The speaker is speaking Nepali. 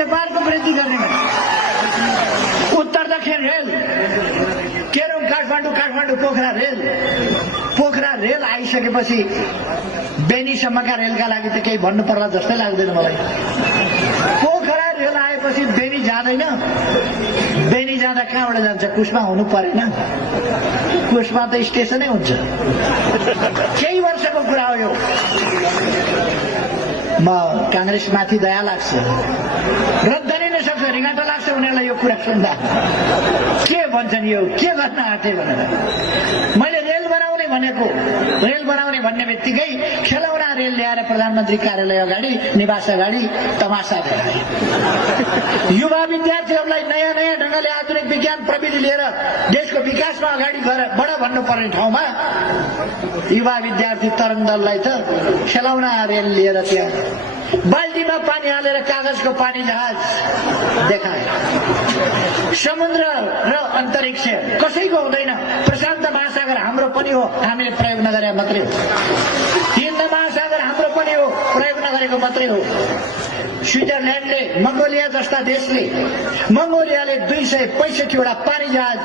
व्यापारको वृद्धि गर्ने उत्तर दक्षिण रेल केरम काठमाडौँ पोखरा रेल आइसकेपछि बेनीसम्मका रेलका लागि त केही भन्नु पर्ला जस्तै लाग्दैन मलाई। पोखरा रेल आएपछि बेनी जाँदैन, बेनी जाँदा कहाँबाट जान्छ? कुस्मा हुनु परेन, कुस्मा त स्टेसनै हुन्छ। केही वर्षको कुरा हो यो। म कांग्रेसमाथि दया लाग्छ, रद्द नै नसक्छ, रिगाटा लाग्छ उनीहरूलाई यो कुरा सुन्दा। के भन्छन् यो, के गर्न आँटे भनेर। मैले रेल बनाउने भनेको, रेल बनाउने भन्ने बित्तिकै खेलौना रेल ल्याएर प्रधानमन्त्री कार्यालय अगाडि, निवास अगाडि तमासा देखाए। युवा विद्यार्थीहरूलाई नयाँ नयाँ ढंगले आधुनिक विज्ञान प्रविधि लिएर देशको विकासमा अगाडि बढ भन्नुपर्ने ठाउँमा युवा विद्यार्थी तरंग दललाई त खेलौना रेल लिएर त्यहाँ बाल्टीमा पानी हालेर कागजको पानी जहाज देखाए। समुद्र र अन्तरिक्ष कसैको हुँदैन, प्रशान्त महासागर हाम्रो पनि हो, हामीले प्रयोग नगरे मात्रै हो। हिन्द महासागर हाम्रो पनि हो, प्रयोग नगरेको मात्रै हो। स्विजरल्यान्डले, मंगोलिया जस्ता देशले, मंगोलियाले 265 वटा पानी जहाज